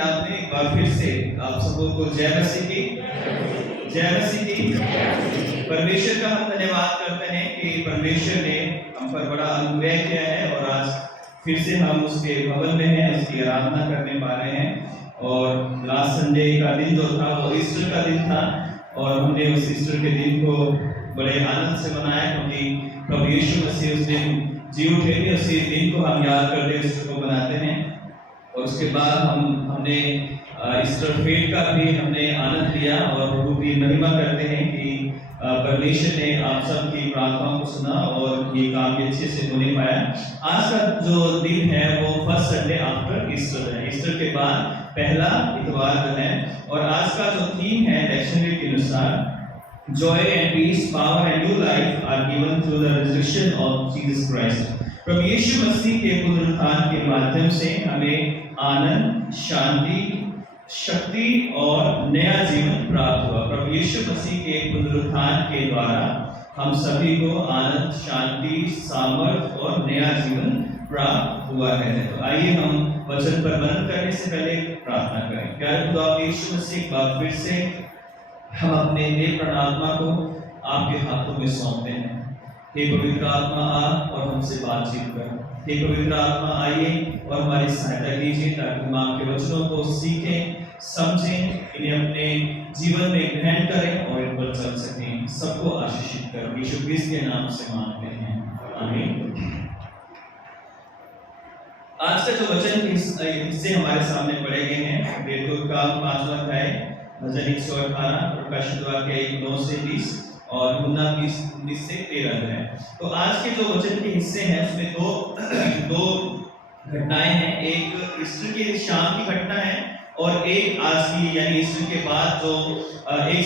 नाम में एक बार फिर से आप सबको जय मसीह की। जय मसीह की। परमेश्वर का हम धन्यवाद करते हैं कि परमेश्वर ने हम पर बड़ा अनुग्रह किया है और आज फिर से हम उसके भवन में हैं, उसकी आराधना करने पा रहे हैं। और लास्ट संडे का दिन जो था वो ईस्टर का दिन था और हमने उस ईस्टर के दिन को बड़े आनंद से मनाया, क्योंकि प्रभु यीशु मसीह उस दिन जी उठे थे। उसी दिन को हम याद करते हैं, ईस्टर को मनाते हैं। और उसके बाद हमने ईस्टर फेट का भी हमने आनंद लिया और प्रभु की महिमा करते हैं कि परमेश्वर ने आप सब की प्रार्थनाओं को सुना और ये काम भी अच्छे से होने पाया। आज का जो दिन है वो फर्स्ट संडे आफ्टर ईस्टर है, ईस्टर के बाद पहला इतवार जो है। और आज का जो थीम है डिक्शनरी के अनुसार, joy and peace, power and new life are given through the resurrection of Jesus Christ. प्रभु यीशु मसीह के पुनरुत्थान के माध्यम से हमें आनंद, शांति, शक्ति और नया जीवन प्राप्त हुआ। प्रभु यीशु मसीह के पुनरुत्थान के द्वारा हम सभी को आनंद, शांति, सामर्थ और नया जीवन प्राप्त हुआ है। तो आइए हम वचन पर मनन करने से पहले प्रार्थना करें। प्यारे खुदा यीशु मसीह एक बार फिर से हम अपने देह प्राणात्मा को आपके हाथों में सौंपते हैं। हे पवित्र आत्मा, आ और हमसे बातचीत कर। हे पवित्र आत्मा, आइए और हमारी सहायता कीजिए ताकि हम आपके वचनों को सीखें, समझें, इन्हें अपने जीवन में ग्रहण करें और इन पर चल सकें। सबको आशीषित कर यीशु मसीह के नाम से मांगते हैं, आमीन। आज का जो वचन हिस्से हमारे सामने पढ़े गए हैं, बेतुल का 5वां अध्याय, भजन 118, प्रकाशित वाक्य 9 से 20 और यूहन्ना 20 से 13 है। तो आज के जो वचन के हिस्से हैं उसमें दो घटनाएं हैं। एक ईस्टर की शाम की घटना है और एक आज की यानी ईस्टर के बाद जो एक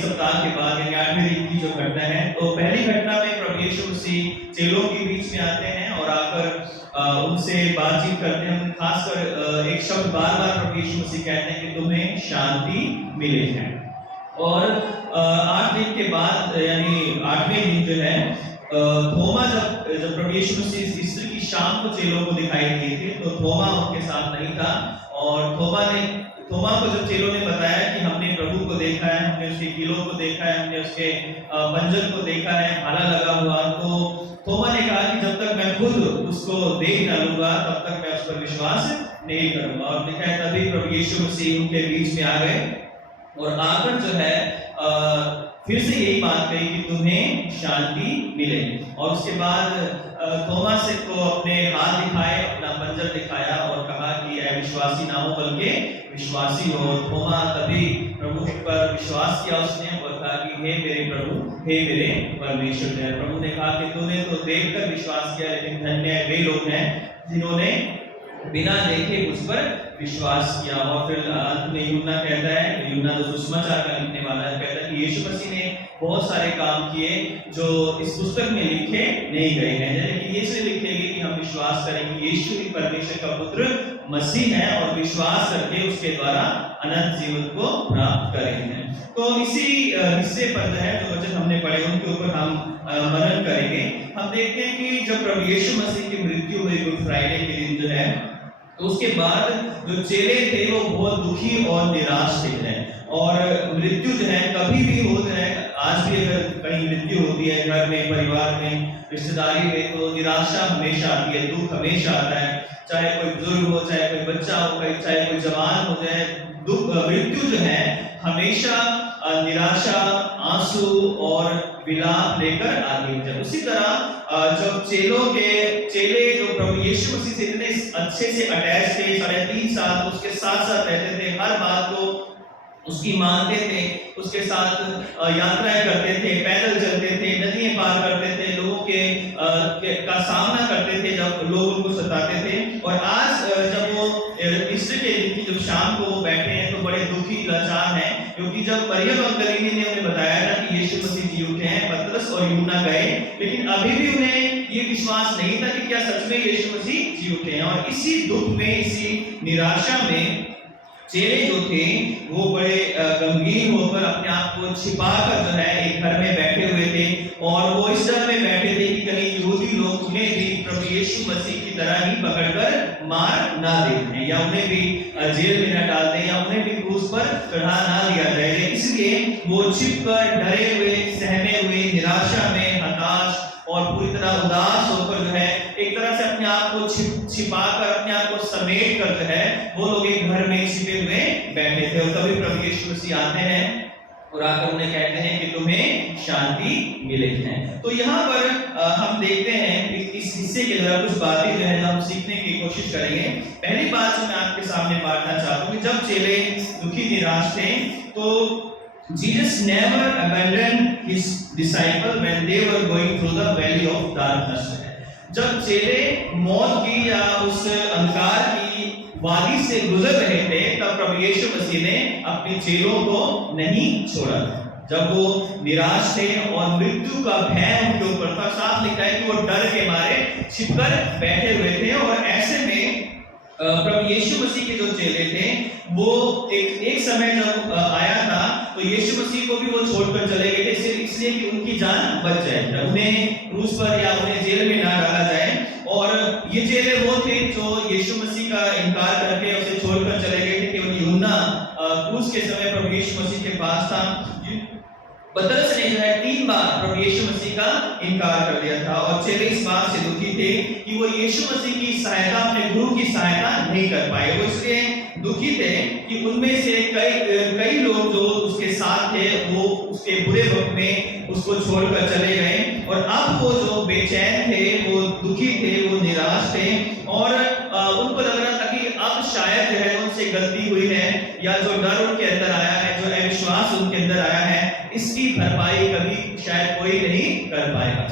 सप्ताह के बाद यानी 8वें दिन की जो घटना है। तो पहली घटना में प्रभु यीशु मसीह चेलों के बीच में आते हैं और आकर उनसे बातचीत करते हैं। खासकर एक शब्द बार बार प्रभु यीशु मसीह कहते हैं कि तुम्हें शांति मिले है। और 8 दिन के बाद यानी 8वें दिन जो है, थोमा जब प्रभु यीशु मसीह ईस्टर की शाम को चेलों को दिखाई दिए थे तो थोमा उनके साथ नहीं था। और थोमा को जब चेलों ने बताया कि हमने प्रभु को देखा है, हमने उसके कीलों को देखा है, हमने उसके पंजर को देखा है भाला लगा हुआ, तो थोमा ने कहा कि जब तक मैं खुद उसको देख न लूंगा तब तक मैं उस पर विश्वास नहीं करूंगा। और देखा है तभी प्रभु यीशु मसीह उनके बीच में आ गए और आकर जो है फिर से यही बात कही कि तुम्हें शांति मिले। और उसके बाद थोमा से को अपने हाथ दिखाए, अपना पंजर दिखाया और कहा कि अविश्वासी ना हो बल्कि विश्वासी हो। थोमा तभी प्रभु पर विश्वास किया उसने और कहा कि हे मेरे प्रभु, हे मेरे परमेश्वर है। प्रभु ने कहा कि तूने तो देखकर विश्वास किया, लेकिन धन्य वे लोग हैं जिन्होंने बिना देखे उस पर विश्वास किया। और फिर अंत में यूहन्ना कहता है, यूहन्ना जो सुसमाचार का लिखने वाला है, कहता है कि यीशु मसीह ने बहुत सारे काम किए जो इस पुस्तक में लिखे नहीं गए हैं, लेकिन ये इसलिए लिखे गए कि हम विश्वास करें कि यीशु ही परमेश्वर का पुत्र मसीह है और विश्वास करके उसके द्वारा अनंत जीवन को प्राप्त करेंगे। तो इसी हिस्से पर जो है जो वचन हमने पढ़े उनके ऊपर हम मनन करेंगे। हम देखते हैं कि जब प्रभु यीशु मसीह की मृत्यु हुई गुड फ्राइडे के दिन जो है, तो उसके बाद जो चेले थे वो बहुत दुखी और निराश थे। और मृत्यु जो है कभी भी होती है, आज भी अगर कहीं मृत्यु होती है घर में, परिवार में, रिश्तेदारी में, तो निराशा हमेशा आती है, दुख हमेशा आता है। चाहे कोई बुजुर्ग हो, चाहे कोई बच्चा हो, चाहे कोई जवान हो जाए, मृत्यु जो है हमेशा निराशा, आंसू और विलाप लेकर आती है। उसी तरह जब चेले जो प्रभु यीशु मसीह से इतने अच्छे से अटैच थे, 3.5 साल उसके साथ साथ रहते थे, हर बात को उसकी मानते थे, उसके साथ यात्राएं करते थे, पैदल चलते थे, नदियां पार करते थे, लोगों का सामना करते थे जब लोग उनको सताते थे। और आज जब वो ईस्टर के दिन की जब शाम को वो बैठे हैं तो बड़े दुखी, लाचार हैं, क्योंकि जब मरियम मगदलीनी ने उन्हें बताया था कि यीशु मसीह जी उठे हैं, पतरस और यूहन्ना गए, लेकिन अभी भी उन्हें ये विश्वास नहीं था कि क्या सच में यीशु मसीह जी उठे हैं। और इसी दुख में, इसी निराशा में चेले जो थे वो बड़े गंभीर होकर अपने आप को छिपाकर जो है एक घर में बैठे हुए थे, और वो इस डर में बैठे थे कि कहीं यहूदी लोग उन्हें भी प्रभु यीशु मसीह की तरह ही पकड़कर मार ना दें, या उन्हें भी जेल में न डाल दें, या उन्हें भी क्रूस पर चढ़ा ना दिया जाए। इसलिए वो छिपकर, डरे हुए, सहमे हुए, निराशा में, हताश और पूरी तरह उदास होकर जो है एक तरह से अपने आप को छिपाकर, अपने आप को समेट कर जो है वो लोग एक घर में छिपे हुए बैठे थे। और तभी प्रभु यीशु मसीह आते हैं और आकर उन्हें कहते हैं कि तुम्हें शांति मिले है। तो यहाँ पर हम देखते हैं कि इस हिस्से के द्वारा कुछ बातें जो है हम सीखने की कोशिश करेंगे। पहली बात जो मैं आपके सामने बांटना चाहता हूँ कि जब चेले दुखी निराश थे तो Jesus never abandoned his disciple when they were going through the valley of darkness। जब चेले मौत की या उस अंधकार की वादी से गुजर रहे थे तब प्रभु यीशु मसीह ने अपने चेलों को नहीं छोड़ा। जब वो निराश थे और मृत्यु का भय उनके ऊपर था, साफ लिखा है कि वो डर के मारे छिपकर बैठे हुए थे। और ऐसे में प्रभु यीशु मसीह के जो चेले थे वो एक समय जब आया था तो यीशु मसीह को भी वो छोड़कर चले गए थे, इसलिए कि उनकी जान बच जाए, उन्हें क्रूस पर या उन्हें जेल में ना डाला जाए। और ये चेले वो थे जो यीशु मसीह का इनकार करके उसे छोड़कर चले गए थे। केवल यूहन्ना क्रूस के समय प्रभु यीशु मसीह के पास था। पतरस ने जो है 3 बार प्रभु यीशु मसीह का इनकार कर दिया था, और चेले इस बात से दुखी थे कि वो यीशु मसीह की सहायता, अपने गुरु की सहायता नहीं कर पाए। वो इसलिए दुखी थे कि उनमें से कई लोग जो उसके साथ थे वो उसके बुरे वक्त में उसको छोड़कर चले गए, और अब वो जो बेचैन थे, वो दुखी थे, वो निराश थे, और उनको लग रहा था कि अब शायद जो है उनसे गलती हुई है, या जो डर उनके अंदर आया है, जो अविश्वास उनके अंदर आया है, इसकी भरपाई कभी शायद कोई नहीं कर पाएगा।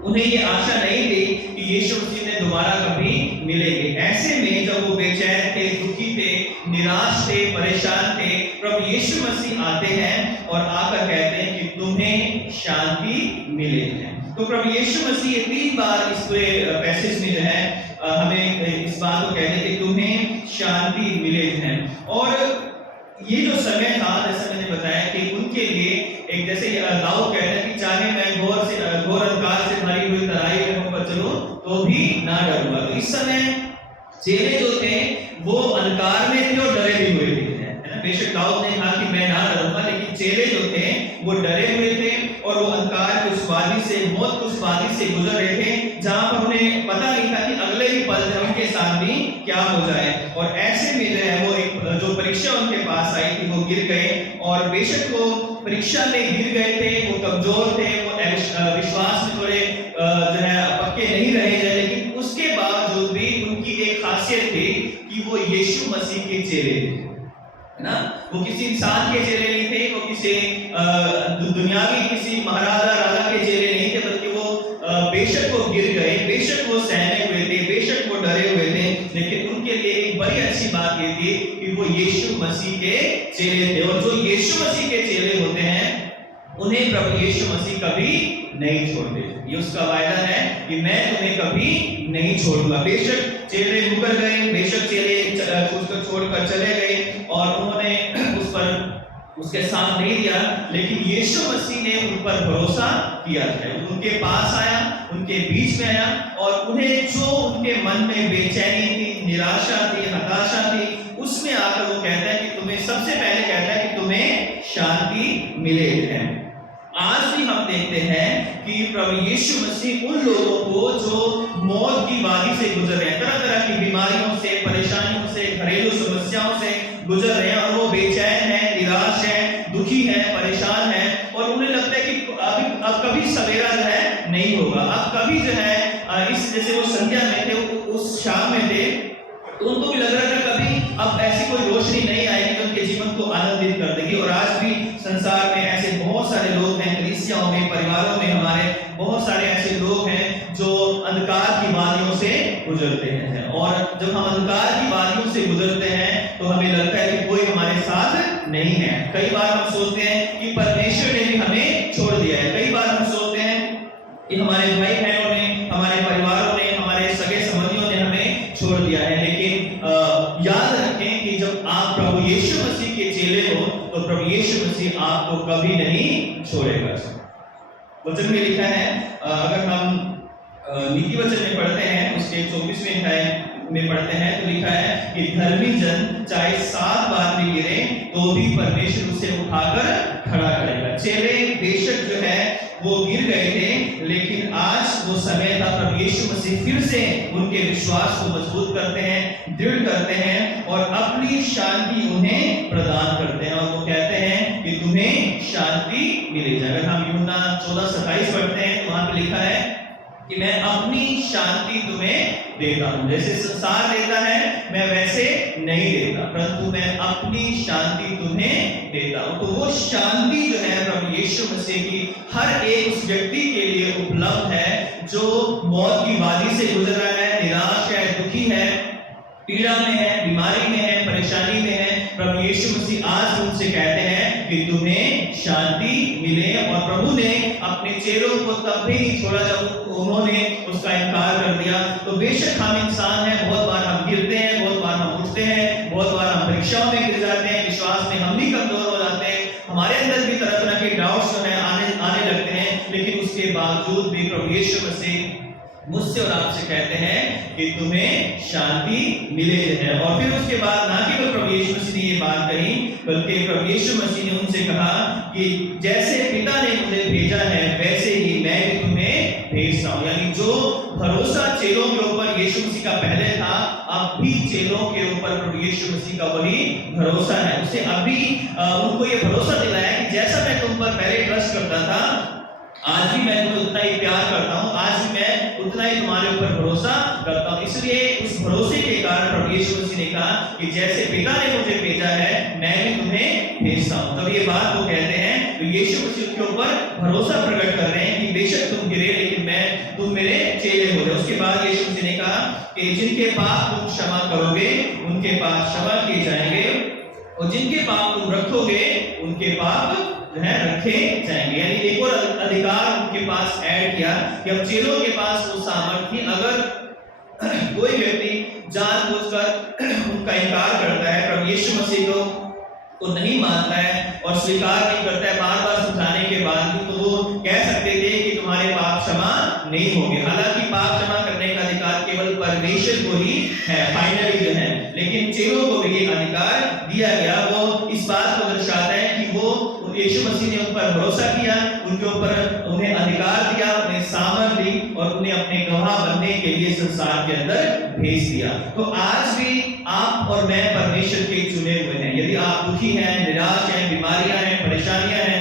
उन्हें ये आशा नहीं थी कि यीशु मसीह ने दोबारा कभी मिलेंगे। ऐसे में जब वो बेचैन थे, दुखी थे, निराश थे, परेशान थे, प्रभु यीशु मसीह आते हैं और आकर कहते हैं कि तुम्हें शांति मिले है। तो प्रभु यीशु मसीह 3 बार इस पूरे पैसेज में जो है हमें इस बात को कहते हैं कि तुम्हें शांति मिले है। और ये जो समय था, जैसे मैंने बताया कि उनके लिए एक, जैसे दाऊद कहता है कि चाहे मैं घोर अंधकार से भरी हुई तराई में होकर चलूं तो भी ना डरूंगा। तो इस समय चेले जो थे वो अंधकार में थे और डरे भी हुए थे, है ना। बेशक दाऊद ने कहा कि मैं ना डरूंगा, लेकिन चेले जो थे वो डरे हुए थे और वो अंधकार की उस वादी से, मौत की उस वादी से गुजर रहे थे जहां पर उन्हें पता नहीं था कि अगले ही पल उनके साथ भी क्या हो जाए। और ऐसे में जो है वो एक जो परीक्षा उनके पास आई थी वो गिर गए, और बेशक वो परीक्षा में गिर गए थे, वो कमजोर थे, वो विश्वास में थोड़े जो है पक्के नहीं रहे थे, लेकिन उसके बावजूद भी उनकी एक खासियत थी कि वो यीशु मसीह के चेले थे, है ना। वो किसी इंसान के चेले नहीं थे, वो किसी दुनियावी किसी महाराजा राजा के चेले नहीं थे, बल्कि वो बेशक वो गिर गए, बेशक वो सहमे हुए थे, बेशक वो डरे हुए थे, लेकिन उनके लिए एक बड़ी अच्छी बात ये थी कि वो यीशु मसीह के चेले थे। और जो यीशु मसीह के चेले होते हैं उन्हें प्रभु यीशु मसीह कभी नहीं छोड़ते। ये उसका वायदा है कि मैं तुम्हें कभी नहीं छोड़ूंगा। बेशक चेले मुकर गए, बेशक चेले उसको छोड़कर चले गए और उन्होंने उस पर उसके साथ नहीं दिया, लेकिन यीशु मसीह ने उन पर भरोसा किया है। उनके पास आया, उनके बीच में आया, और उन्हें जो उनके मन में बेचैनी थी, निराशा थी, हताशा थी, उसमें आकर वो कहता है कि तुम्हें, सबसे पहले कहता है कि तुम्हें शांति मिले है। आज भी हम देखते हैं कि प्रभु यीशु मसीह उन लोगों को जो मौत की वादी से गुजर रहे हैं, तरह तरह की बीमारियों से, परेशानियों से, घरेलू समस्याओं से गुजर रहे हैं, और वो बेचैन है, निराश है, दुखी है, परेशान है, और उन्हें लगता है कि अब कभी सवेरा जो है नहीं होगा, अब कभी जो है इस, जैसे वो संध्या में थे, उस शाम में थे, तो उनको भी लग रहा था कभी अब ऐसी कोई रोशनी नहीं आएगी जो उनके जीवन को आनंदित कर देगी। और आज भी संसार में ऐसे बहुत सारे लोग हैं, कलीसियाओं में, परिवारों में हमारे बहुत सारे ऐसे लोग हैं जो अंधकार की वादियों से गुजरते हैं, और जब हम अंधकार की वादियों से गुजरते हैं तो हमें लगता है कि कोई हमारे साथ नहीं है। कई बार हम सोचते हैं कि परमेश्वर ने भी हमें छोड़ दिया है, कई बार हम सोचते हैं कि हमारे भाई बहनों ने, हमारे परिवारों ने, हमारे सगे संबंधियों ने हमें छोड़ दिया है। लेकिन याद रखें कि जब आप प्रभु प्रभु यीशु मसीह के चेले हो तो प्रभु यीशु मसीह आपको कभी नहीं छोड़ेगा। वचन में लिखा है, अगर हम नीति वचन में पढ़ते हैं, उसके 24वें अध्याय में पढ़ते हैं तो लिखा है कि धर्मी जन चाहे 7 बार भी गिरे तो भी परमेश्वर उसे उठाकर खड़ा करेगा। चेले बेशक जो है वो गिर गए थे, लेकिन आज वो समय था प्रभु यीशु मसीह फिर से उनके विश्वास को मजबूत करते हैं, दृढ़ करते हैं और अपनी शांति उन्हें प्रदान करते हैं। और वो कहते हैं कि तुम्हें शांति मिलेगी। अगर हम यूहन्ना 14:27 पढ़ते हैं तो वहां पे लिखा है कि मैं अपनी शांति तुम्हें देता हूं, जैसे संसार देता है मैं वैसे नहीं देता, परंतु मैं अपनी शांति तुम्हें देता हूं। तो वो शांति जो है प्रभु यीशु मसीह की हर एक उस व्यक्ति के लिए उपलब्ध है जो मौत की वादी से गुजर रहा है, निराश है, दुखी है, पीड़ा में है, बीमारी में है, परेशानी में है। प्रभु यीशु मसीह आज उनसे कहते हैं कि तुम्हें शांति मिले। और प्रभु ने अपने चेलों को तब भी नहीं छोड़ा जब उन्होंने उसका इनकार कर दिया। तो बेशक हम इंसान हैं, बहुत बार हम गिरते हैं, बहुत बार हम उठते हैं, बहुत बार हम परीक्षाओं में गिर जाते हैं, विश्वास में हम भी कमजोर हो जाते हैं, हमारे अंदर भी तरह तरह के डाउट्स जो है आने लगते हैं, लेकिन उसके बावजूद भी प्रभु यीशु मसीह मुझसे और आपसे कहते हैं कि तुम्हें शांति मिले है। और फिर उसके बाद ना केवल प्रभु यीशु मसीह ने ये बात कही, बल्कि प्रभु यीशु मसीह ने उनसे कहा कि जैसे पिता ने मुझे भेजा है वैसे ही मैं भी तुम्हें भेजता हूं। यानी जो भरोसा चेलों के ऊपर यीशु मसीह का पहले था, अब भी चेलों के ऊपर प्रभु यीशु मसीह का वही भरोसा है। उसे अभी उनको ये भरोसा दिलाया कि जैसा मैं तुम पर पहले ट्रस्ट करता था, आज भी मैं तुम्हें उतना ही प्यार करता हूं, आज भी मैं उतना ही तुम्हारे ऊपर भरोसा करता हूं। इसलिए उस भरोसे के कारण प्रभु यीशु मसीह ने कहा कि जैसे पिता ने मुझे भेजा है मैं भी तुम्हें भेजता हूं। तब ये बात वो कहते हैं तो यीशु मसीह के ऊपर भरोसा प्रकट कर रहे हैं कि बेशक तुम गिरे लेकिन तुम मेरे चेले हो जाओ। उसके बाद यीशु मसीह ने कहा कि जिनके पाप तुम क्षमा करोगे उनके पाप क्षमा किए जाएंगे, और जिनके पाप तुम रखोगे उनके पाप जो है रखे जाएंगे। यानी एक और अधिकार उनके पास ऐड किया कि अब चेलों के पास वो सामर्थ्य, अगर कोई व्यक्ति जानबूझकर उनका इनकार करता है, प्रभु यीशु मसीह को नहीं मानता है और स्वीकार नहीं करता है, बार बार समझाने के बाद भी, तो वो कह सकते थे कि तुम्हारे पाप क्षमा नहीं होंगे। हालांकि पाप क्षमा करने का अधिकार केवल परमेश्वर को ही है, फाइनली जो है, लेकिन चेलों को भी ये अधिकार दिया गया। वो इस बात को दर्शाता है कि वो यीशु मसीह ने उन पर भरोसा किया, उनके ऊपर उन्हें अधिकार दिया, उन्हें सामर्थ दी और उन्हें अपने गवाह बनने के लिए संसार के अंदर भेज दिया। तो आज भी आप और मैं परमेश्वर के चुने हुए हैं। यदि आप दुखी हैं, निराश हैं, बीमारियां हैं, परेशानियां हैं,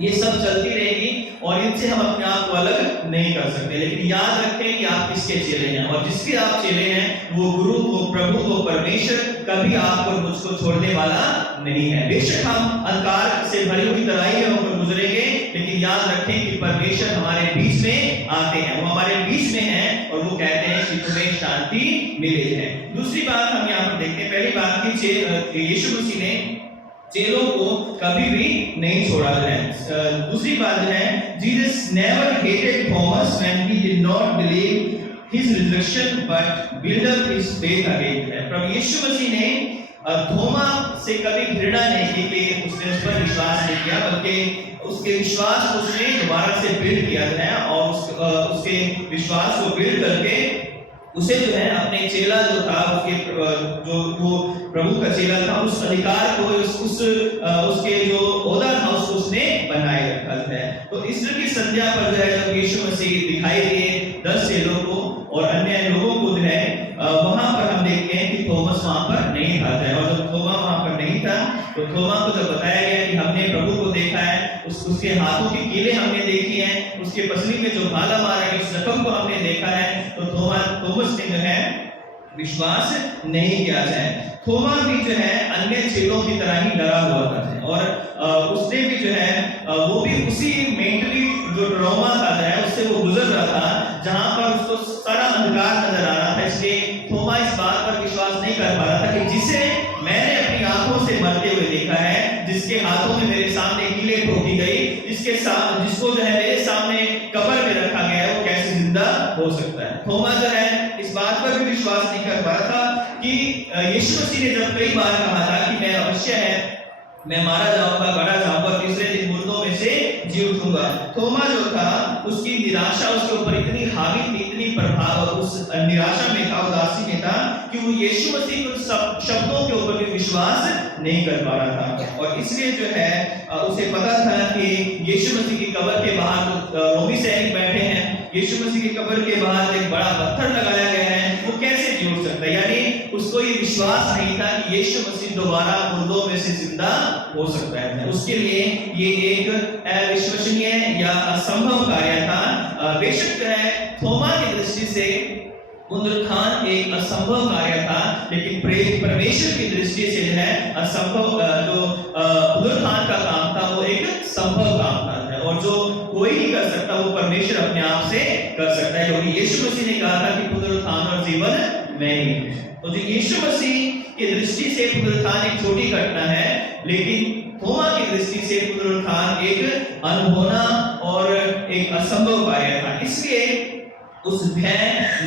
ये सब चलती रहेगी और इनसे हम अपने आप को अलग नहीं कर सकते। लेकिन याद रखें कि आप किसके चेले हैं, और जिसके आप चेले हैं वो गुरु, वो प्रभु, वो परमेश्वर कभी आपको मुझको छोड़ने वाला नहीं है। बेशक हम अंधकार से भरी हुई तराई में होकर गुजरेंगे, लेकिन याद रखें कि परमेश्वर हमारे बीच में आते हैं, वो हमारे बीच में हैं और वो कहते हैं कि तुम्हें शांति मिले है। दूसरी बात हम यहाँ पर देखते हैं, पहली बात की यीशु मसीह ने चेलों को कभी भी नहीं छोड़ा है। दूसरी बात है, Jesus never hated Thomas when he did not believe his resurrection but build up his faith again. प्रभु यीशु मसीह ने थोमा से कभी घृणा नहीं की कि उसने उस पर विश्वास नहीं किया, बल्कि उसके विश्वास को उसने दोबारा से बिल्ड किया है और उसके विश्वास को बिल्ड करके उसे जो है अपने चेला जो था, उसके जो वो प्रभु का चेला था, उस अधिकार को उसके जो ओहदा था उसको उसने बनाए रखा है। तो ईस्टर की संध्या पर जो है जब यीशु मसीह दिखाई दिए 10 चेलों को और अन्य लोगों को जो है, वहां पर हम देखते हैं कि थॉमस वहां पर नहीं था। और जब थोमा वहां पर नहीं था तो थोमा को जब बताया गया कि हमने प्रभु को देखा है, उसके हाथों की कीलें हमने देखी हैं, उसके पसली में जो भाला मारा है उस जख्म को हमने देखा है, तो थोमस ने जो है विश्वास नहीं किया जाए। थोमा भी जो है अन्य चेलों की तरह ही डरा हुआ था और उसने भी जो है वो भी उसी मेंटली जो ट्रॉमा था उससे वो गुजर रहा था, जहां पर उसको सारा अंधकार नजर आ रहा था। इसलिए थोमा इस बात पर विश्वास नहीं कर पा रहा था कि जिसे मैंने अपनी आंखों से मरते हुए देखा है, जिसके हाथों में मेरे सामने कीलें ठोकी गई, जिसको जो है मेरे सामने कब्र में रखा गया है, वो कैसे जिंदा हो सकता है। थोमा जो है इस बात पर भी विश्वास नहीं कर पा रहा था। कि यीशु मसीह ने जब कई बार कहा था कि मैं अवश्य है, मैं मारा जाऊंगा, गढ़ा जाऊंगा, तीसरे दिन मुर्दों में से जी उठूंगा। थोमा जो था, उसकी निराशा उसके ऊपर इतनी हावी थी, इतनी प्रभाव, और उस निराशा में था, उदासी में था कि वो यीशु मसीह के सब शब्दों के ऊपर भी विश्वास नहीं कर पा रहा था। और इसलिए जो है उसे पता था कि यीशु मसीह की कब्र के बाहर रोमी सैनिक बैठे हैं, यीशु मसीह की कब्र के बाहर एक बड़ा पत्थर लगाया गया है, वो कैसे जी उठ सकता है। यानी उसको ये विश्वास नहीं था कि यीशु मसीह दोबारा मुर्दों में से जिंदा हो सकता है। उसके लिए ये एक अविश्वसनीय या असंभव कार्य था। बेशक है थोमा की दृष्टि से पुनरुत्थान एक असंभव कार्य था, लेकिन परमेश्वर की दृष्टि से जो है असंभव जो पुनरुत्थान का काम था वो एक संभव काम था, और जो कोई नहीं कर सकता वो परमेश्वर अपने आप से कर सकता है, क्योंकि यीशु मसीह ने कहा था कि पुनरुत्थान और जीवन मैं ही हूं। तो जो यीशु मसीह की दृष्टि से पुनरुत्थान एक छोटी घटना है, लेकिन थोमा की दृष्टि से पुनरुत्थान एक अनहोना और एक असंभव कार्य था। इसलिए उस भय,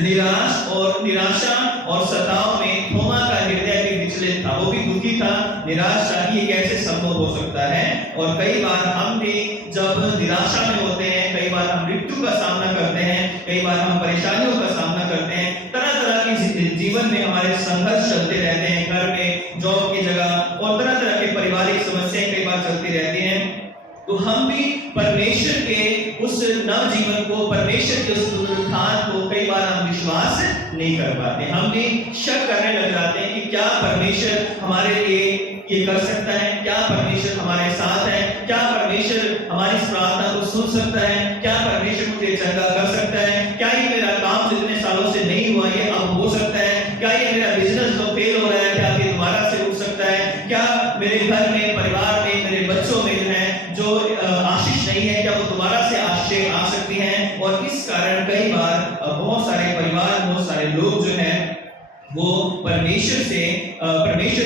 निराशा और सताव में थोमा का हृदय भी विचलित था, वो भी दुखी था, निराश था कि ये कैसे संभव हो सकता है। और कई बार हम भी जब निराशा में होते हैं, कई बार हम मृत्यु का सामना करते हैं, कई बार हम परेशानियों का सामना करते हैं, तरह तरह की जीवन में हमारे संघर्ष चलते रहते हैं, घर में, जॉब की जगह, और तरह तरह के पारिवारिक समस्याएं कई बार चलती रहती हैं। तो हम भी परमेश्वर के उस नव जीवन को, परमेश्वर के उस पुनरुत्थान को कई बार हम विश्वास नहीं कर पाते। हम भी शक करने लग जाते हैं कि क्या परमेश्वर हमारे लिए ये कर सकता है, क्या परमेश्वर हमारे साथ है, क्या परमेश्वर हमारी इस प्रार्थना को सुन सकता है, क्या परमेश्वर मुझे चंगा कर सकता है, क्या ये मेरा काम जितने सालों से नहीं हुआ ये अब हो सकता है, क्या ये मेरा बिजनेस जो फेल हो रहा है क्या ये दोबारा से उठ सकता है, क्या मेरे घर में, परिवार में, मेरे बच्चों में जो आशीष नहीं है क्या वो दोबारा से आशीष आ सकती हैं। और इस कारण कई बार बहुत सारे परिवार, बहुत सारे लोग जो हैं वो परमेश्वर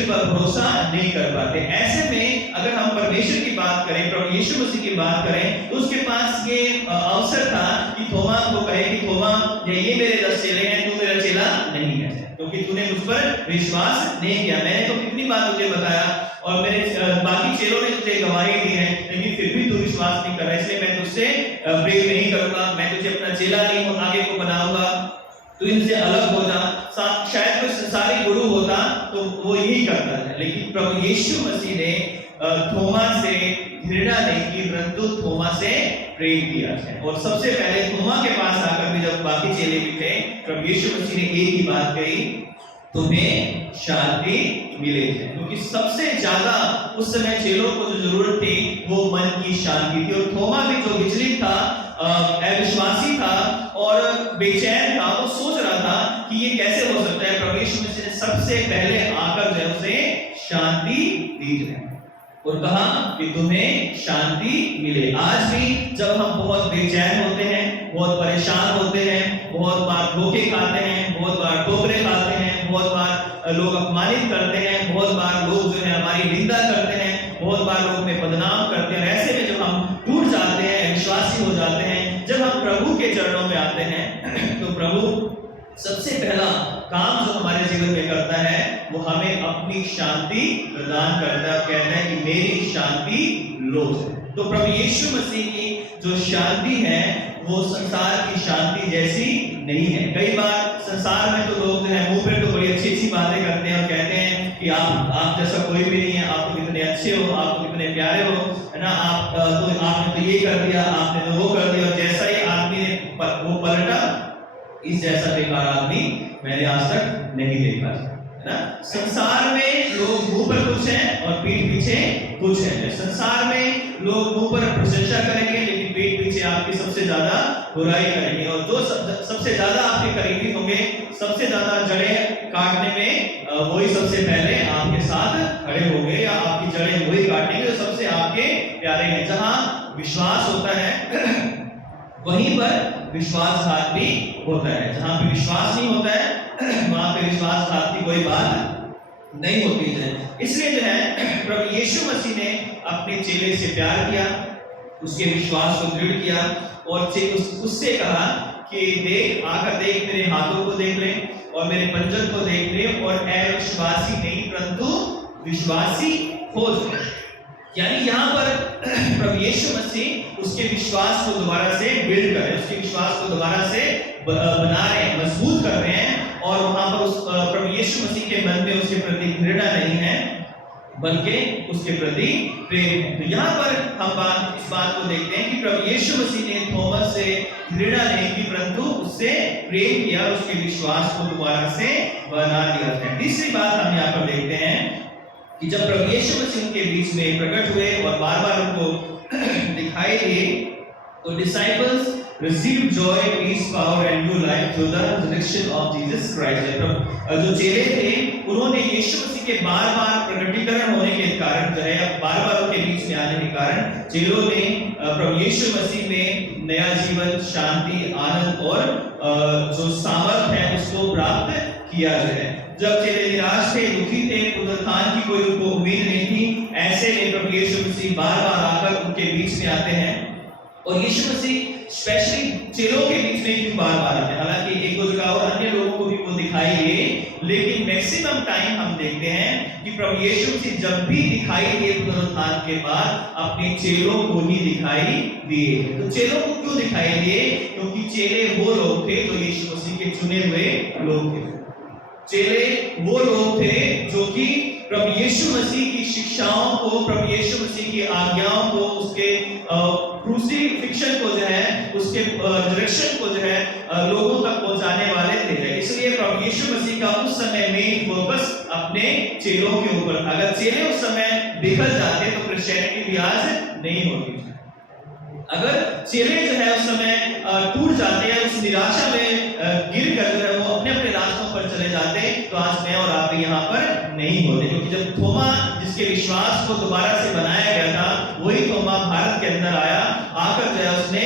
पर भरोसा नहीं कर पाते। ऐसे में अगर हम परमेश्वर की बात करें, प्रभु यीशु मसीह की बात करें, तो उसके पास ये अवसर था कि थोमा को कहे कि थोमा ये मेरे 10 चेले हैं, तू मेरा चेला नहीं है, क्योंकि तूने मुझ पर विश्वास नहीं किया। मैंने तो कितनी बार तुझे बताया और मेरे बाकी चेलों ने तुझे गवाही दी है, लेकिन फिर भी तू विश्वास नहीं कर रहा, इसलिए मैं तुझसे प्रेम नहीं करूंगा, मैं तुझे अपना चेला नहीं आगे को बनाऊंगा, तू इनसे अलग हो जा। शायद कोई संसारी गुरु होता तो वो यही करता है, लेकिन प्रभु यीशु मसीह ने थोमा से घृणा नहीं की, परंतु थोमा से प्रेम किया है। और सबसे पहले थोमा के पास आकर भी जब बाकी चेले भी थे, प्रभु यीशु मसीह ने एक ही बात कही, तुम्हें शांति मिले थे, क्योंकि सबसे ज्यादा उस समय चेलों को जो जरूरत थी वो मन की शांति थी। और थोमा भी जो विचलित था, अविश्वासी था और बेचैन था, वो सोच रहा था कि ये कैसे हो सकता है। प्रभु यीशु मसीह ने सबसे पहले आकर जो है उसे शांति दी है और कहा कि तुम्हें शांति मिले। आज भी जब हम बहुत बेचैन होते हैं, बहुत परेशान होते हैं, बहुत बार धोखे खाते हैं, बहुत बार ठोकरे खाते हैं, बहुत बार लोग अपमानित करते हैं, बहुत बार लोग जो है हमारी निंदा करते हैं, बहुत बार लोग हमें बदनाम करते हैं, ऐसे में जब हम टूट जाते हैं, विश्वासी हो जाते हैं, जब हम प्रभु के चरणों में आते हैं तो प्रभु सबसे पहला काम जो हमारे जीवन में करता है वो हमें अपनी शांति प्रदान करता है। कहता है कि मेरी शांति लो। तो प्रभु यीशु मसीह की जो शांति है वो संसार की शांति जैसी नहीं है। कई बार संसार में तो लोग जो है मुंह पे तो बड़ी अच्छी अच्छी बातें करते हैं और कहते हैं कि आप जैसा कोई भी नहीं है, आप तो कितने अच्छे हो, आप तो कितने प्यारे हो, है ना, आपने तो ये कर दिया, आपने तो वो कर दिया, और जैसा ही आदमी ने वो पलटा, इस जैसा बेकार आदमी मैंने आज तक नहीं देखा, है ना। संसार में लोग मुंह पर कुछ हैं और पीठ पीछे कुछ है। संसार में लोग मुंह पर प्रशंसा करेंगे लेकिन पीठ पीछे आपकी सबसे ज्यादा बुराई करेंगे, और जो सबसे ज्यादा आपके करीबी होंगे, सबसे ज्यादा जड़ें काटने में वही सबसे पहले आपके साथ खड़े होंगे, या आपकी जड़ें वही काटेंगे जो सबसे आपके प्यारे हैं। जहां विश्वास होता है वहीं पर विश्वासघात भी होता है, जहां पे विश्वास नहीं होता है वहां पे विश्वासघात की कोई बात नहीं होती है। इसलिए जो है प्रभु यीशु मसीह ने अपने चेले से प्यार किया, उसके विश्वास को दृढ़ किया और उससे कहा कि देख, आकर देख, मेरे हाथों को देख ले और मेरे पंजर को देख ले और अविश्वासी नहीं परंतु विश्वासी हो जाए। यानी यहाँ पर प्रभु यीशु मसीह उसके विश्वास को दोबारा से बिल्ड कर रहे हैं, उसके विश्वास को दोबारा से बना रहे हैं, मजबूत कर रहे हैं। और वहां पर उस प्रभु यीशु मसीह के मन में उसके प्रति घृणा नहीं है बल्कि उसके प्रति प्रेम है। तो यहाँ पर हम इस बात को देखते हैं कि प्रभु यीशु मसीह ने थॉमस से घृणा नहीं की परंतु उससे प्रेम किया, उसके विश्वास को दोबारा से बना दिया। तीसरी बात हम यहाँ पर देखते हैं कि जब प्रभु यीशु मसीह उनके बीच में प्रकट हुए और बार-बार उनको दिखाई दिए तो disciples received joy, peace, power and new life through the resurrection of Jesus Christ। जो चेले थे उन्होंने यीशु मसीह के बार-बार प्रकटीकरण होने के कारण जो है बार-बार उनके बीच में आने के कारण चेलों ने प्रभु यीशु मसीह में नया जीवन, शांति, आनंद और जो सामर्थ है उसको प्राप्त किया है। जब चेले निराश थे, दुखी थे, पुनरुत्थान की कोई उनको उम्मीद नहीं थी, ऐसे में प्रभु यीशु मसीह बार-बार आकर उनके बीच में आते हैं। और यीशु मसीह स्पेशली चेलों के बीच में क्यों बार-बार आते हैं? हालांकि एक दो जगह और अन्य लोगों को भी वो दिखाई दिए, लेकिन मैक्सिमम टाइम हम देखते हैं कि प्रभु यीशु मसीह जब भी दिखाई दिए पुनरुत्थान के बाद अपने चेलों को ही दिखाई दिए। तो चेलों को क्यों दिखाई दिए? क्योंकि चेले वो लोग थे जो यीशु मसीह के चुने हुए लोग थे। चेले वो लोग थे जो कि प्रभु यीशु मसीह की शिक्षाओं को, प्रभु यीशु मसीह की आज्ञाओं को, उसके क्रूसिफिक्शन को जो है, उसके रिजरेक्शन को जो है लोगों तक पहुंचाने वाले थे। इसलिए प्रभु यीशु मसीह का उस समय मेन फोकस अपने चेलों के ऊपर था। अगर चेले उस समय बिखर जाते तो क्रिश्चियनिटी भी आज नहीं होती। अगर चेले जो है उस समय टूट जाते हैं, उस निराशा में गिर कर जो है वो अपने अपने रास्तों पर चले जाते तो आज मैं और आप यहाँ पर नहीं होते। क्योंकि जब थोमा जिसके विश्वास को दोबारा से बनाया गया था वही थोमा भारत के अंदर आया, आकर जो है उसने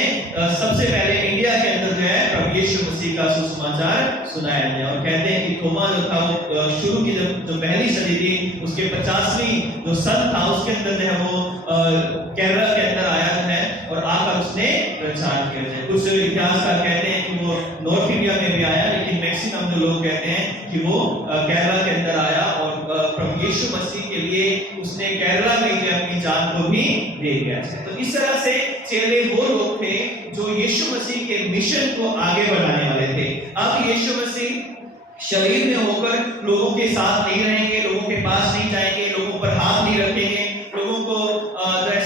सबसे पहले इंडिया के अंदर जो है प्रभु यीशु मसीह का सुसमाचार सुनाया गया। और कहते हैं कि थोमा जो था वो शुरू की जो पहली सदी थी उसके 50वीं जो सन था उसके अंदर जो है वो केरला के अंदर आया है और आकर उसने प्रचार किया। कुछ इतिहासकार कहते हैं कि वो नॉर्थ इंडिया में भी आया, लेकिन मैक्सिमम जो लोग कहते हैं कि वो केरला के अंदर आया और प्रभु यीशु मसीह के लिए उसने केरला में जो अपनी जान को भी दे दिया। तो इस तरह से चेले वो लोग थे जो यीशु मसीह के मिशन को आगे बढ़ाने वाले थे। अब यीशु मसीह शरीर में होकर लोगों के साथ नहीं रहेंगे, लोगों के पास नहीं जाएंगे, लोगों पर हाथ नहीं रखेंगे, लोगों को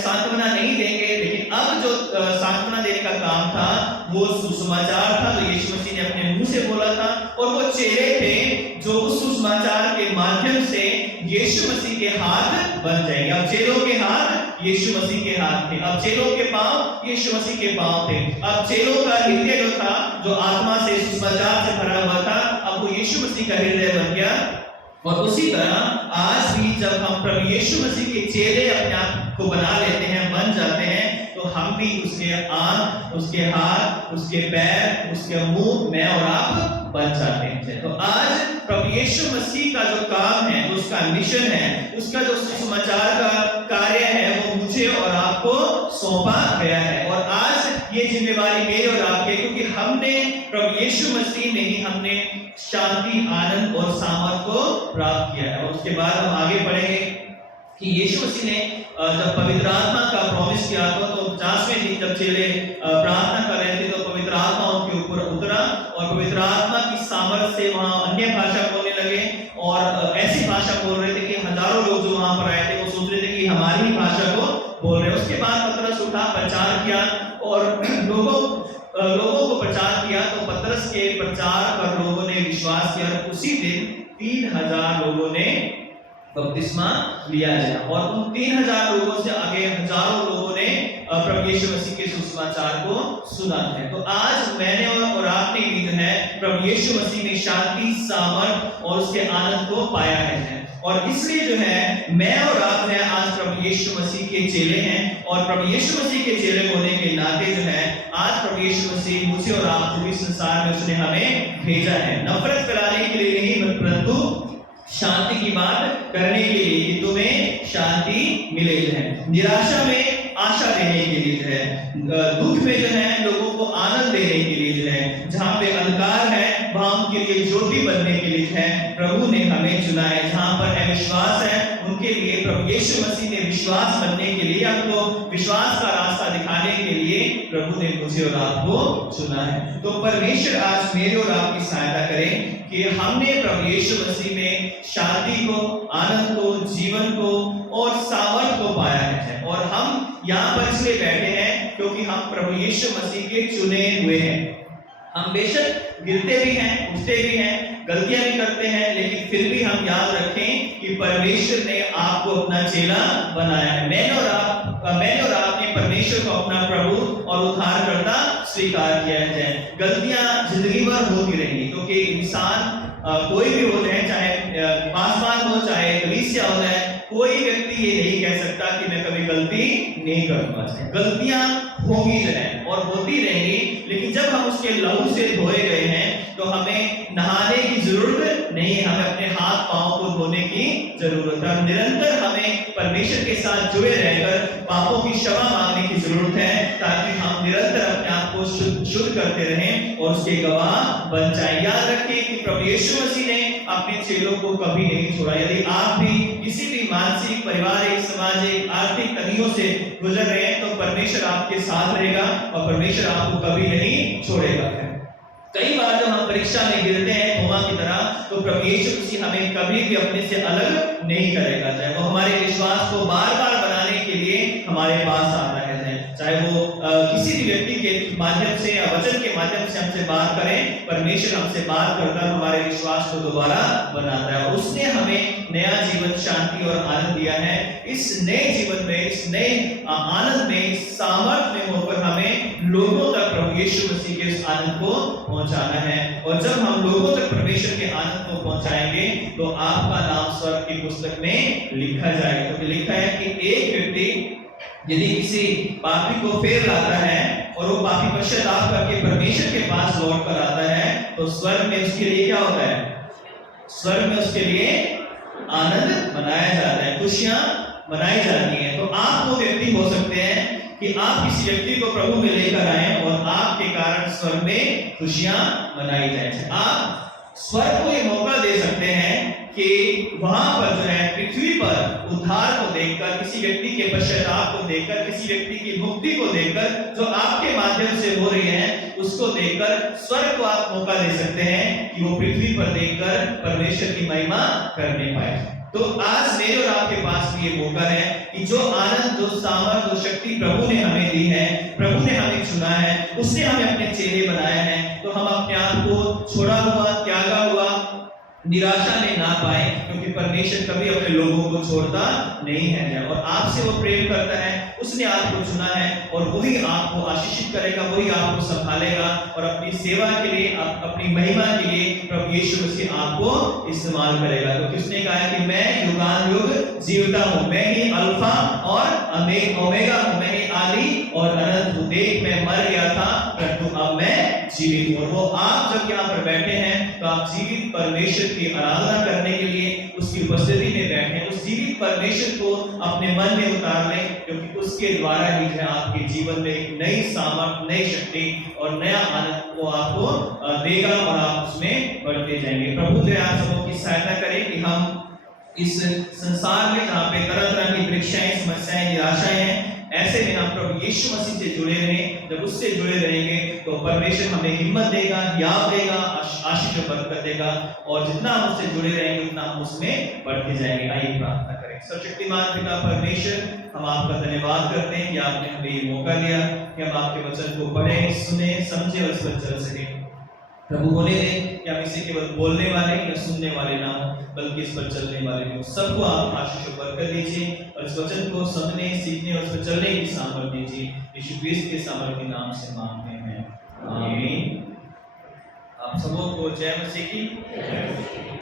सांत्वना नहीं देंगे। लेकिन अब जो सांत्वना देने का काम था वो सुसमाचार था जो यीशु मसीह ने अपने मुंह से बोला था। और वो चेले थे जो उस सुसमाचार के माध्यम से यीशु मसीह के हाथ बन जाएंगे। अब चेलों के हाथ यीशु मसीह के हाथ थे, अब चेलों के पांव यीशु मसीह के पांव थे। अब चेलों का हृदय जो था, जो आत्मा से सुसमाचार से भरा हुआ था, अब वो यीशु मसीह का हृदय बन गया। और उसी तरह आज भी जब हम प्रभु यीशु मसीह के चेले अपने आप को बना लेते हैं, बन जाते हैं, तो हम भी उसके आंख, उसके हाथ, उसके पैर, उसके मुंह, मैं और आप बन जाते हैं। तो आज प्रभु यीशु मसीह का जो काम है, उसका मिशन है, उसका जो सुसमाचार का कार्य है वो मुझे और आपको सौंपा गया है। और आज ये जिम्मेवारी मेरी और आपकी, क्योंकि हमने प्रभु यीशु मसीह में ही हमने शांति, आनंद और सामर्थ को प्राप्त किया है। और उसके बाद हम आगे बढ़ेंगे कि यीशु मसीह ने जब पवित्र आत्मा का प्रॉमिस किया तो 50वें दिन जब चेले प्रार्थना कर रहे थे तो पवित्र आत्मा उनके ऊपर उतरा और पवित्र आत्मा की सामर्थ से वहां अन्य भाषा बोलने लगे और ऐसी भाषा बोल रहे थे कि हजारों लोग जो वहां पर आए थे वो सोच रहे थे कि हमारी ही भाषा को बोल रहे हैं। उसके बाद पतरस उठा, प्रचार किया और लोगों को प्रचार किया। तो पतरस के प्रचार पर लोगों ने विश्वास किया और उसी दिन 3000 लोगों ने बपतिस्मा लिया गया। और उन 3000 लोगों से आगे हजारों लोगों ने प्रभु यीशु मसीह के सुसमाचार को सुना है। तो आज मैंने और आपने भी जो है प्रभु यीशु मसीह में शांति, सामर्थ और उसके आनंद को पाया है। और इसलिए जो है मैं और आप जो है आज प्रभु यीशु मसीह के चेले हैं और प्रभु यीशु मसीह के चेले होने के नाते जो है आज प्रभु यीशु मसीह मुझे और आपको इस संसार में उसने हमें भेजा है, नफरत फैलाने के लिए नहीं परंतु शांति की बात करने के लिए कि तुम्हें शांति मिले। निराशा में आशा देने के लिए जो है, दुख में जो है लोगों को आनंद देने के लिए जो है, जहाँ पे अंधकार है वहां उनके लिए ज्योति बनने के लिए है प्रभु ने हमें चुना है। जहाँ पर अविश्वास है उनके लिए प्रभु यीशु मसीह ने विश्वास बनने के लिए, हमको विश्वास का रास्ता दिखाने के लिए प्रभु ने मुझे और आपको चुना है। तो परमेश्वर आज मेरे और आपकी सहायता करें कि हमने प्रभु यीशु मसीह में शांति को, आनंद को, जीवन को और सामर्थ को पाया है। और हम यहाँ पर इसलिए बैठे हैं क्योंकि हम प्रभु यीशु मसीह के चुने हुए हैं। हम बेशक गिरते भी हैं, उठते भी हैं, गलतियां भी करते हैं, लेकिन फिर भी हम याद रखें कि परमेश्वर ने आपको अपना चेला बनाया है। मैंने और आपने परमेश्वर को अपना प्रभु और उद्धारकर्ता स्वीकार किया है। गलतियां जिंदगी भर होती रहेंगी क्योंकि इंसान कोई भी हो जाए, चाहे पासवान हो, चाहे कलीसिया हो जाए, कोई व्यक्ति ये नहीं कह सकता कि मैं कभी गलती नहीं करूंगा। गलतियां होंगी जो है और होती रहेंगी, लेकिन जब हम उसके लहू से धोए गए हैं तो हमें नहाने की जरूरत नहीं है, हमें अपने हाथ पांव को धोने की जरूरत है। निरंतर हमें परमेश्वर के साथ जुड़े रहकर पापों की क्षमा मांगने की जरूरत है, ताकि हम निरंतर अपने आप को शुद्ध करते रहें और उसके गवाह बन जाएं। याद रखें कि प्रभु यीशु मसीह ने अपने चेलों को कभी नहीं छोड़ा। यदि आप भी किसी भी मानसिक, पारिवारिक, सामाजिक, आर्थिक तंगियों से गुजर रहे हैं तो परमेश्वर आपके साथ रहेगा और परमेश्वर आपको कभी नहीं छोड़ेगा। कई बार जब हम परीक्षा में गिरते हैं थोमा की तरह, तो प्रभु यीशु मसीह हमें कभी भी अपने से अलग नहीं करेगा। चाहे वो हमारे विश्वास को बार बार बनाने के लिए हमारे पास आता है, चाहे वो किसी भी व्यक्ति के माध्यम से या वचन के माध्यम से हमसे बात करें, परमेश्वर हमसे बात करकर हमारे विश्वास को दोबारा बनाता है। उसने हमें नया जीवन, शांति और आनंद दिया है। इस नए जीवन में, इस नए आनंद में, सामर्थ में होकर हमें लोगों तक प्रभु यीशु मसीह के इस आनंद को पहुंचाना है। और जब हम लोगों तक परमेश्वर के आनंद को पहुंचाएंगे तो आपका नाम स्वर्ग की पुस्तक में लिखा जाएगा। क्योंकि लिखा है कि एक व्यक्ति यदि किसी पापी को फेर लाता है और वो पापी पश्चाताप करके परमेश्वर के पास लौट कर आता है, तो स्वर्ग में उसके लिए क्या होता है? स्वर्ग में उसके लिए आनंद मनाया जाता है, खुशियां मनाई जाती हैं। तो आप वो व्यक्ति हो सकते हैं कि आप किसी व्यक्ति को प्रभु में लेकर आए और आपके कारण स्वर्ग में खुशियां मनाई जाए। आप स्वर्ग को ये मौका दे सकते हैं कि वहां पर जो है पृथ्वी पर उद्धार को देखकर, किसी व्यक्ति के पश्चाताप को देखकर, किसी व्यक्ति की मुक्ति को देखकर, जो आपके माध्यम से हो रही है, उसको देखकर स्वर्ग को आप मौका दे सकते हैं कि वो पृथ्वी पर देखकर परमेश्वर की महिमा करने पाए। तो आज मेरे और आपके पास भी ये मौका है कि जो आनंद, जो सामर्थ, जो शक्ति प्रभु ने हमें दी है, प्रभु ने हमें चुना है, उसने हमें अपने चेले बनाया है, तो हम अपने आप को छोड़ा हुआ, त्यागा हुआ, निराशा में ना पाए, क्योंकि परमेश्वर कभी अपने लोगों को छोड़ता नहीं है और आपसे वो प्रेम करता है। उसने आपको चुना है और वही आपको आशीषित करेगा, वही आपको संभालेगा और अपनी सेवा के लिए, अपनी महिमा के लिए प्रभु यीशु मसीह आपको इस्तेमाल करेगा। तो किसने कहा है कि मैं युगानुयुग जीवता हूँ, मैं ही अल्फा और ओमेगा हूँ, मैं ही आदि और अनंत हूँ। देख, मैं मर गया था परंतु अब मैं जीवित हूँ। और वो आप जब यहाँ पर बैठे हैं तो आप जीवित परमेश्वर की आराधना करने के लिए उसकी उपस्थिति में बैठे, उस जीवित परमेश्वर को अपने मन में उतार लें, क्योंकि उसके द्वारा ही है आपके जीवन में एक नई सामर्थ, नई शक्ति और नया आनंद को आपको देगा और आप उसमें बढ़ते जाएंगे। प्रभु जो आप सबों की सहायता करें कि हम इस संसार में जहाँ पे तरह तरह की परीक्षाएं, समस्याएं, निराशाएं हैं, ऐसे में हम प्रभु यीशु मसीह से जुड़े रहें। जब उससे जुड़े रहेंगे तो परमेश्वर हमें हिम्मत देगा, याद देगा, आशीष और बरकत देगा और जितना हम उससे जुड़े रहेंगे उतना हम उसमें बढ़ते जाएंगे। आइए प्रार्थना करें। सर्वशक्तिमान पिता परमेश्वर, हम आपका धन्यवाद करते हैं कि आपने हमें ये मौका दिया कि हम आपके वचन को पढ़ें, सुने, समझे और इस पर चल सकें। प्रभु होने दें कि हम इसे केवल बोलने वाले या सुनने वाले ना हो, बल्कि इस पर चलने वाले हो। सबको आप आशीष और बरकत दीजिए और इस वचन को समझने, सीखने और इस पर चलने की सामर्थ दीजिए। यीशु क्रिस्त के सामर्थ्य नाम से मांगते हैं, आमीन। आप सबों को जय मसीह की।